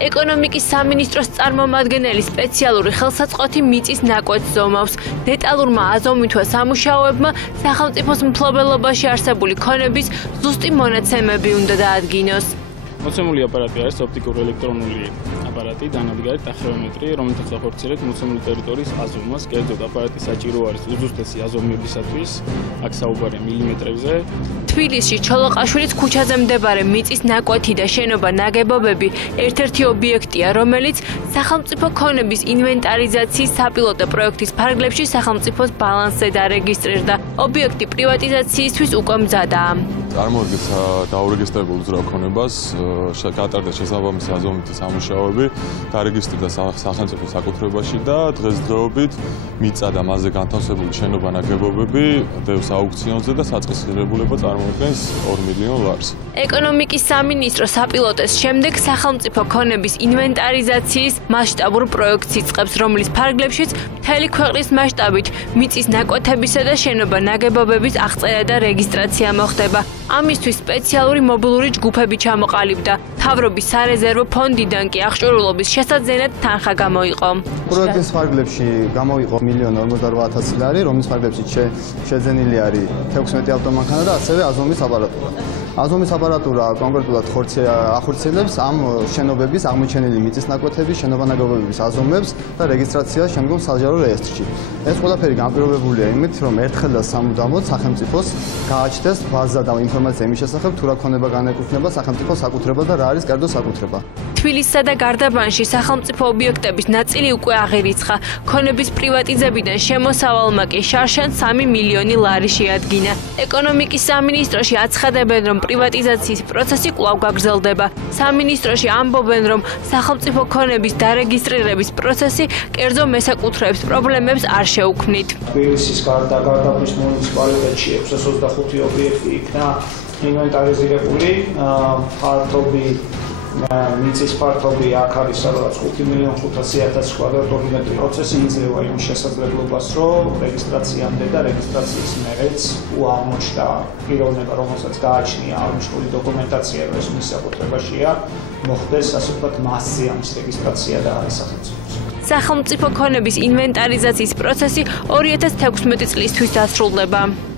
ეკონომიკის სამინისტროს წარმომადგენელი სპეციალური ხელსაწყოთი მიწის ნაკვეთს ზომავს. დეტალურმა აზომვითვა სამუშაოებმა სახელმწიფოს მფლობელობაში არსებული ქონების ზუსტი მონაცემები უნდა დაადგინოს. მოცემული აპარატი არის ოპტიკური ელექტრონული აპარატი, დანადგარი ტახეომეტრი, რომელთა ხორციელებს მოცემული ტერიტორიის აზომვას. კერძოდ აპარატი საჭირო არის უზუსტესი აზომვებისათვის, აქ საუბარია მილიმეტრებზე. თბილისში ჩოლოყაშვილის ქუჩაზე მდებარე მიწის ნაკვეთი და შენობა ნაგებობები ერთ-ერთი ობიექტია, რომელიც სახელმწიფო ქონების ინვენტარიზაციის საპილოტო პროექტის ფარგლებში სახელმწიფოს ბალანსზე დარეგისტრირდა. ობიექტი პრივატიზაციისთვის უკვე მზადაა. წარმოადგენს დაურეგისტრებულ უძრავ ქონებას, გატარდა შესაბამისი აზომვითი სამუშაოები, დარეგისტრირდა სახელმწიფო საკუთრებაში და დღესდღეობით მიწა და მასზე განთავსებული შენობა ნაგებობები დევს აუქციონზე და საწყის ღირებულება წარმოადგენს 2 მილიონ ლარს. ეკონომიკის სამინისტრო საპილოტოს შემდეგ სახელმწიფო ქონების ინვენტარიზაციის მასშტაბურ პროექტს იწყებს, რომლის ფარგლებშიც მთელი ქვეყნის მასშტაბით მიწის ნაკვეთებისა და შენობა ნაგებობების აღწერა და რეგისტრაცია მოხდება. ამისთვის სპეციალური მობილური ჯგუფები ჩამოყალიბდა. მთავრობის სარეზერვო ფონდიდან კი აღჭურვილობის შესაძენად თანხა გამოიყო. პროექტის ფარგლებში გამოიყო 1,48,000 ლარი, რომლის ფარგლებში შეძენილი არის 16 ავტომანქანა და ასევე აზომვის აპარატურა. აზომვის აპარატურა კონკრეტულად ახორციელებს ამ შენობების აღმოჩენილი მიწის ნაკვეთების, შენობა ნაგებობების აზომვებს და რეგისტრაციას შემდგომ საჯარო რეესტრში. ეს ყველაფერი განპირობებულია იმით, რომ ერთხელ და სამუდამოდ სახელმწიფოს გააჩნდეს ბაზა და ინფორმაცია იმის შესახებ, თუ რა ქონება განეკუთვნება სახელმწიფოს საკუთრება და რა არის კერძო საკუთრება. თბილისსა და გარდაბანში სახელმწიფო ობიექტების ნაწილი უკვე აღირიცხა. ქონების პრივატიზებიდან შემოსავალმა კი შარშან 3 მილიონი ლარი შეადგინა. ეკონომიკის სამინისტროში აცხადებენ, რომ პრივატიზაციის პროცესი კვლავ გაგრძელდება. სამინისტროში ამბობენ, რომ სახელმწიფო ქონების დარეგისტრირების პროცესი კერძო მესაკუთრეებს პრობლემებს არ შეუქმნით. თბილისის გარდაბნის მუნიციპალიტეტში 625 ობიექტი იქნა ინვენტარიზირებული, ფართობი მიწის ფართობი აქ არის სადღაც 5,500,000 კვადრატული მეტრი. პროცესი იძლევა იმის შესაძლებლობას, რომ რეგისტრაციამდე და რეგისტრაციის მერეც აღმოჩნდა პიროვნება, რომელსაც გააჩნია აღნიშნული დოკუმენტაცია, რომ ეს მის საკუთრებაშია, მოხდეს ასე ვთქვათ მასზე ამის რეგისტრაცია და არის სახელმწიფოს. სახელმწიფო ქონების ინვენტარიზაციის პროცესი 2016 წლისთვის დასრულდება.